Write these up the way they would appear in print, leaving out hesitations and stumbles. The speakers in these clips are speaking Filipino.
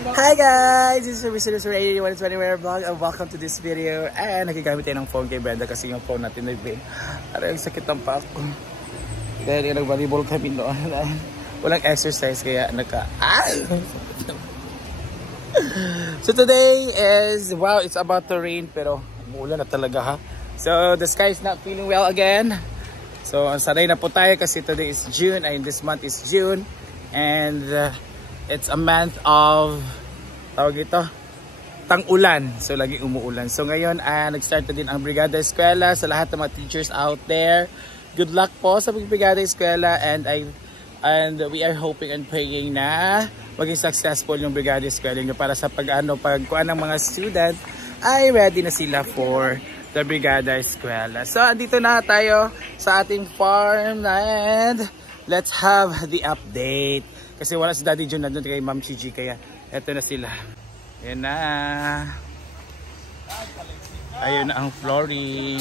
Hi guys! This is Mr. 8121 vlog and welcome to this video. And nagigamit tayo ng phone kay Brenda kasi yung phone natin nag-bin. Aray, ang sakit ng paa ko. Dahil nag-volleyball kami noon. Walang exercise kaya So today is, wow, it's about to rain pero umuulan na talaga ha. So the sky is not feeling well again. So sanay na po tayo kasi today is June and this month is June. And it's a month of tawag ito tang-ulan, so lagi umuulan. So ngayon nag-start na din ang Brigada Eskwela sa lahat ng mga teachers out there. Good luck po sa Brigada Eskwela and we are hoping and praying na maging successful yung Brigada Eskwela nyo para sa pagkuan ng mga student ay ready na sila for the Brigada Eskwela. So andito na tayo sa ating farm and let's have the update. Kasi wala si Daddy John nandun kay Ma'am Gigi kaya eto na sila. Yan na. Ayun na ang flooring.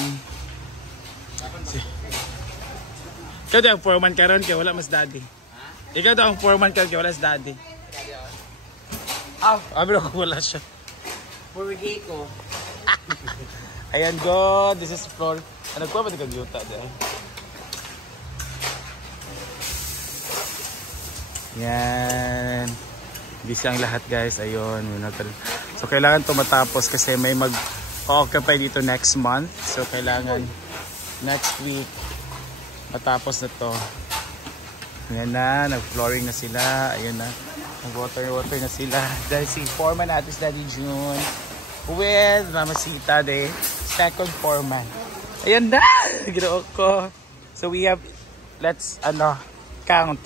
Ikaw daw ang foreman ka ron kaya wala mas Daddy. Ikaw daw ang foreman ka kaya wala si Daddy. Abro ko wala siya. Purigay ko. Ayan go. This is floor. Ano ko ba nagkagyuta dahil? Yan. Busy ang lahat guys. Ayun. So kailangan ito matapos kasi may mag-occupy dito next month. So kailangan next week matapos na to. Yan na. Nag-flooring na sila. Ayun na. Nag-water na sila. Dahil si foreman natin si Daddy June with Mama Sita de second foreman. Ayan na. Ginoo ko. So we have, let's count.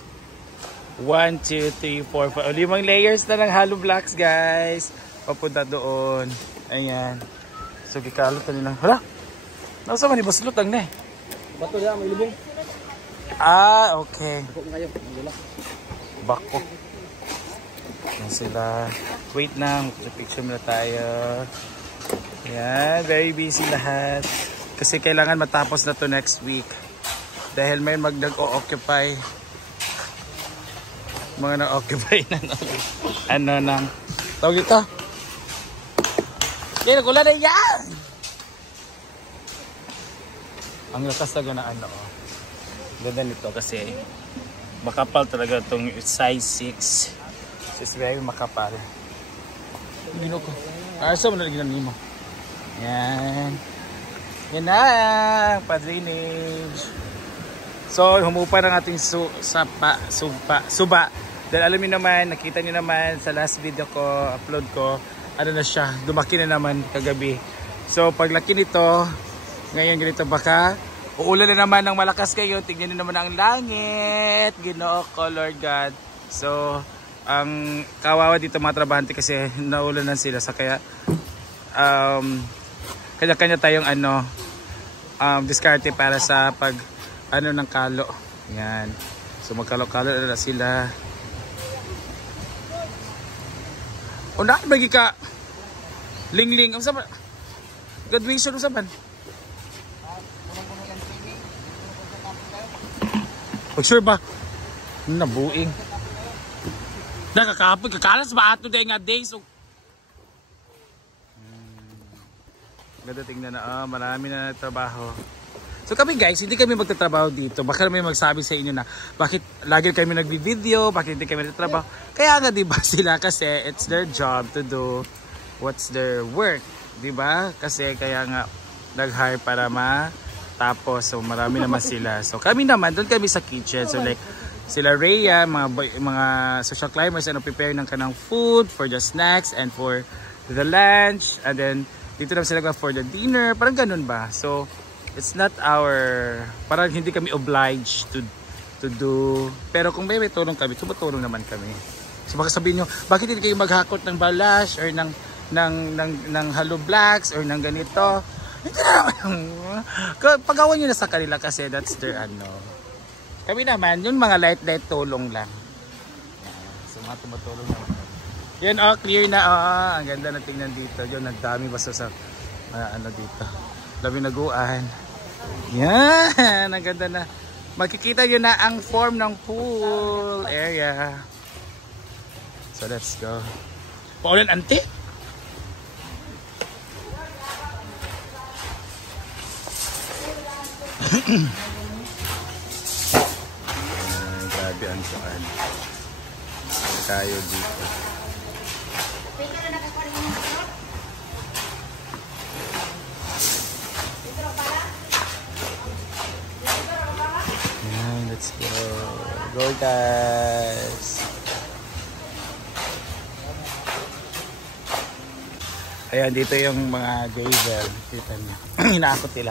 1, 2, 3, 4, 5. 5 layers na ng hollow blocks guys. Papunta doon. Ayan. So gikalot na nilang. Hala! Nasa man ibaslot ang na eh. Bato niya, may lubong. Okay. Bako ngayon. Bako. Yan sila. Wait na. Picture muna tayo. Ayan. Very busy lahat. Kasi kailangan matapos na to next week. Dahil may mag-occupy. Mga na-occupy na ng tawag ito. Yan, nagulan na yan! Ang lakas na ganda nito kasi makapal talaga itong size 6. It's very makapal. Gino ko. Asa mo nalagyan mo? Yan. Yan na! Pa-drainage. So, humupa ng ating suba. Dahil alam niyo naman, nakita niyo naman sa last video ko, upload ko, na siya, dumaki na naman kagabi. So, paglaki nito, ngayon ganito baka, uulan na naman ng malakas kayo, tignan niyo naman ang langit, Ginoo ko, Lord God. So, ang kawawa dito mga trabahante kasi naulan na sila, sa kaya, kanya-kanya tayong diskarte para sa ng kalo. Yan. So magkalo-kalo na sila. O na bagi ka ling-ling ang saban. Graduation saban. Sure ba? Nabuing. Nakakapag kakalas ba ato day nga days? Ganda tingnan na marami na trabaho. So kami guys, hindi kami magtatrabaho dito. Baka may magsabi sa inyo na bakit lagi kami nagbi-video, bakit hindi kami nagtatrabaho. Kaya nga 'di ba sila kasi it's their job to do what's their work, 'di ba? Kasi kaya nga nag-hire para matapos. So marami naman sila. So kami naman doon kami sa kitchen. So like sila Rhea, mga social climbers prepare ng kanang food for the snacks and for the lunch, and then dito naman sila for the dinner. Parang ganun ba? So it's not parang hindi kami obliged to do. Pero kung may tulong kami, tumutulong naman kami. So baka sabihin nyo, bakit hindi kayo maghakot ng balash or ng hollow blocks or ng ganito? Hindi naman. Pagawan nyo na sa kanila kasi that's their Kami naman, yung mga light tulong lang. So mga tumutulong naman. Yan clear na. Ang ganda na tingnan dito. Yung nagdami basta sa dito. Labing naguan. Yan, ang ganda na. Makikita nyo na ang form ng pool area. So let's go. Paulan, ante? Grabe ang saan. Tayo dito. Ayan, let's go. Go guys. Ayan, dito yung mga gavel. Kita niyo. Hinaakot nila.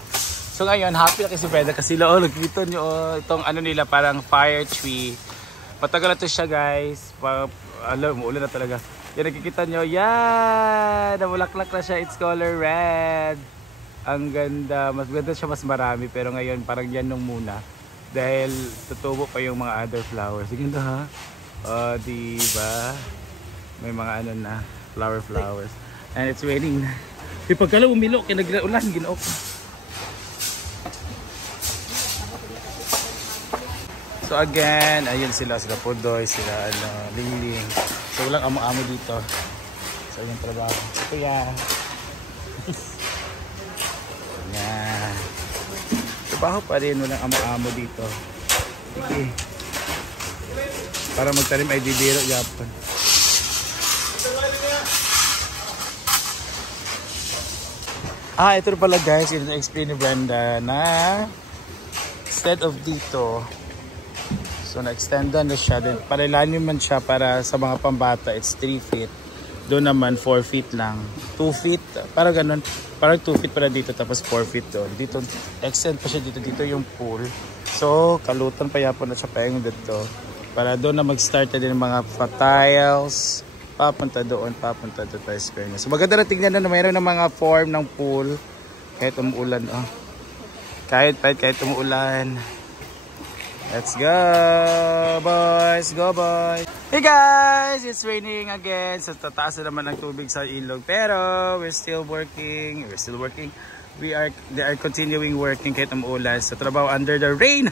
So ngayon, happy na kasi Brenda kasi nakikita nyo itong ano nila parang fire tree. Matagal na to siya guys. Alam, umuulan na talaga. Yan nakikita nyo, yan! Namulaklak na siya, it's color red. Ang ganda, mas ganda siya, mas marami. Pero ngayon parang yan nung muna. Dahil tutubo pa yung mga other flowers. Ganda ha? O, diba? May mga ano na, flowers. And it's raining na. Di pagkala umilo, kinag-ulan, ginaok. So again, ayun sila Pudoy, sila Lingling. So walang amo-amo dito. So yung trabaho. So kuya. Yan. Trabaho pa rin, walang amo-amo dito. Sige. Para magtanim ay didiro yapon. Ito pala guys, yun yung explain ni Brenda na instead of dito, so na-extendan na siya. Then palilanin man siya para sa mga pambata, it's 3 feet. Doon naman 4 feet lang. 2 feet, para ganun. Parang 2 feet para dito, tapos 4 feet doon. Dito, extend pa siya dito. Dito yung pool. So, kalutan pa yapon na siya pa yung dito. Para doon na mag-start na din mga tiles. Papunta doon tayo square niya. So maganda na tingnan na mayroon ng mga form ng pool. Kahit umuulan, oh. Kahit umuulan. Let's go, boys! Go, boys! Hey guys! It's raining again. So tataas na naman ang tubig sa ilog. Pero we're still working. They are continuing working kahit umuulan sa trabaho under the rain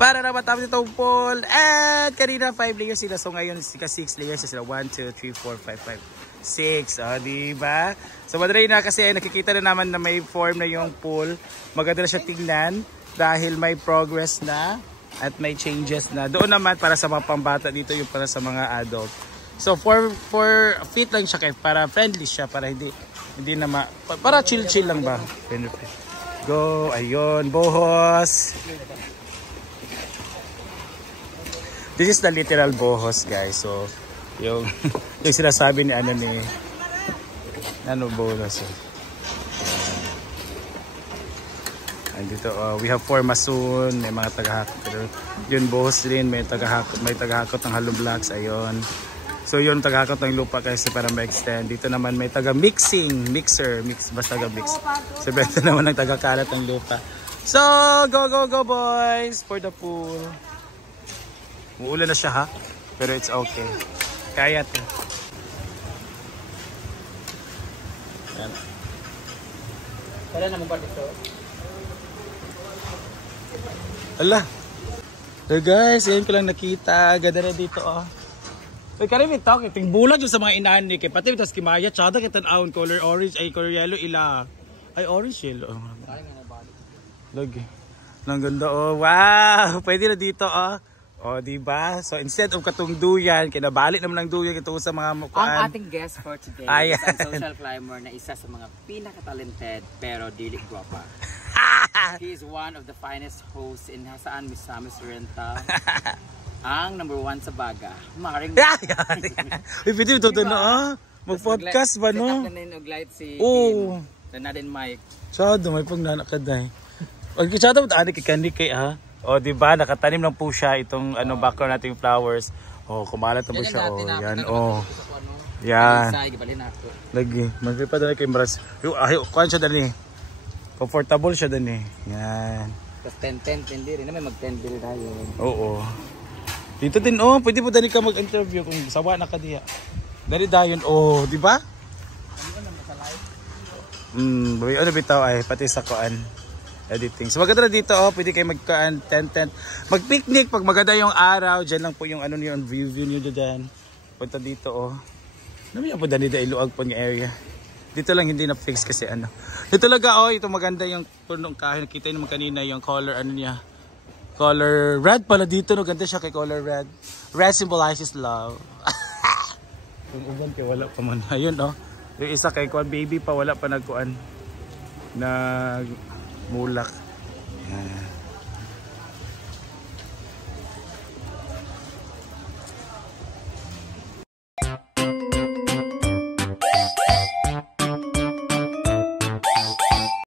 para na matapos itong pool. And kanina 5 layers sila, so ngayon 6 layers sila. 1, 2, 3, 4, 5, 6. Diba? So madali na kasi nakikita na naman na may form na yung pool. Maganda na siya tingnan dahil may progress na at may changes na. Doon naman para sa mga pambata, dito yung para sa mga adult. So 4 feet lang siya para friendly siya, para hindi na para chill lang ba. Go, ayun, bohos. This is the literal bohos guys. So yung sinasabi ni bohos. Dito we have 4 mason, may mga tagahakot. Yun bohos din, may tagahakot ng hollow blocks, ayun. So yun, tagahakot ng lupa kasi para ma-extend. Dito naman may mixer, basta taga-mix. So beto naman ang taga-kalat ng lupa. So, go boys for the pool. Uulan na siya ha, pero it's okay. Kaya to. Yan. Kaya naman ba dito? Ala. So guys, yun ko lang nakita. Ganda na dito oh. Uy, karimi tao, kiting bulag yung sa mga inani. Kaya pati mitas kimaya, tsada kitan aon, color orange, ay color yellow, ila. Ay, orange yellow. Lagi. Ang ganda, oh. Wow! Pwede na dito, oh. Oh, diba? So, instead of katong duyan, kinabalik naman ng duyan ito sa mga mukaan. Ang ating guest for today is ang social climber na isa sa mga pinaka-talented pero dili guwapa. He is one of the finest hosts in Hasaan Misamis Rental. Ang number 1 sa Baga. Maring uy, pwede ito na mag-podcast ba no? Set up na light si oh. Kim. Na din mic. Chado, may pang nanakaday. Pag chado, ano kay ha? O, diba? Nakatanim lang po siya itong background nating flowers. Oh, kumalat na po siya. Oh, yan. Oh. Yan. Lagi. Magpipa doon kay Maras. Kuhan siya dali. Comfortable siya dali. Yan. Tapos 10-10 hindi rin. May mag-10 bill tayo. Oo. Dito din, oh, pwede po dali ka mag-interview kung sawa na ka diya. Dali dayon, oh, di ba? Ano bitaw ay, pati sa kuan, editing. So maganda na dito, oh, pwede kayo mag-kuan, tent, mag-picnic, pag maganda yung araw, dyan lang po yung yung view nyo dyan. Punta dito, oh. Nami po dani da iluag po nga area. Dito lang hindi na fix kasi ano. Ito talaga oh, ito maganda yung punong kahoy. Nakita niyo naman kanina yung color ano niya. Color red pala dito, no ganda siya kay color red. Red symbolizes love. Yung uban kay wala pa man. Ayun oh. Yung isa kay kuan baby pa wala pa nagkuan. Nagmulak. Yan.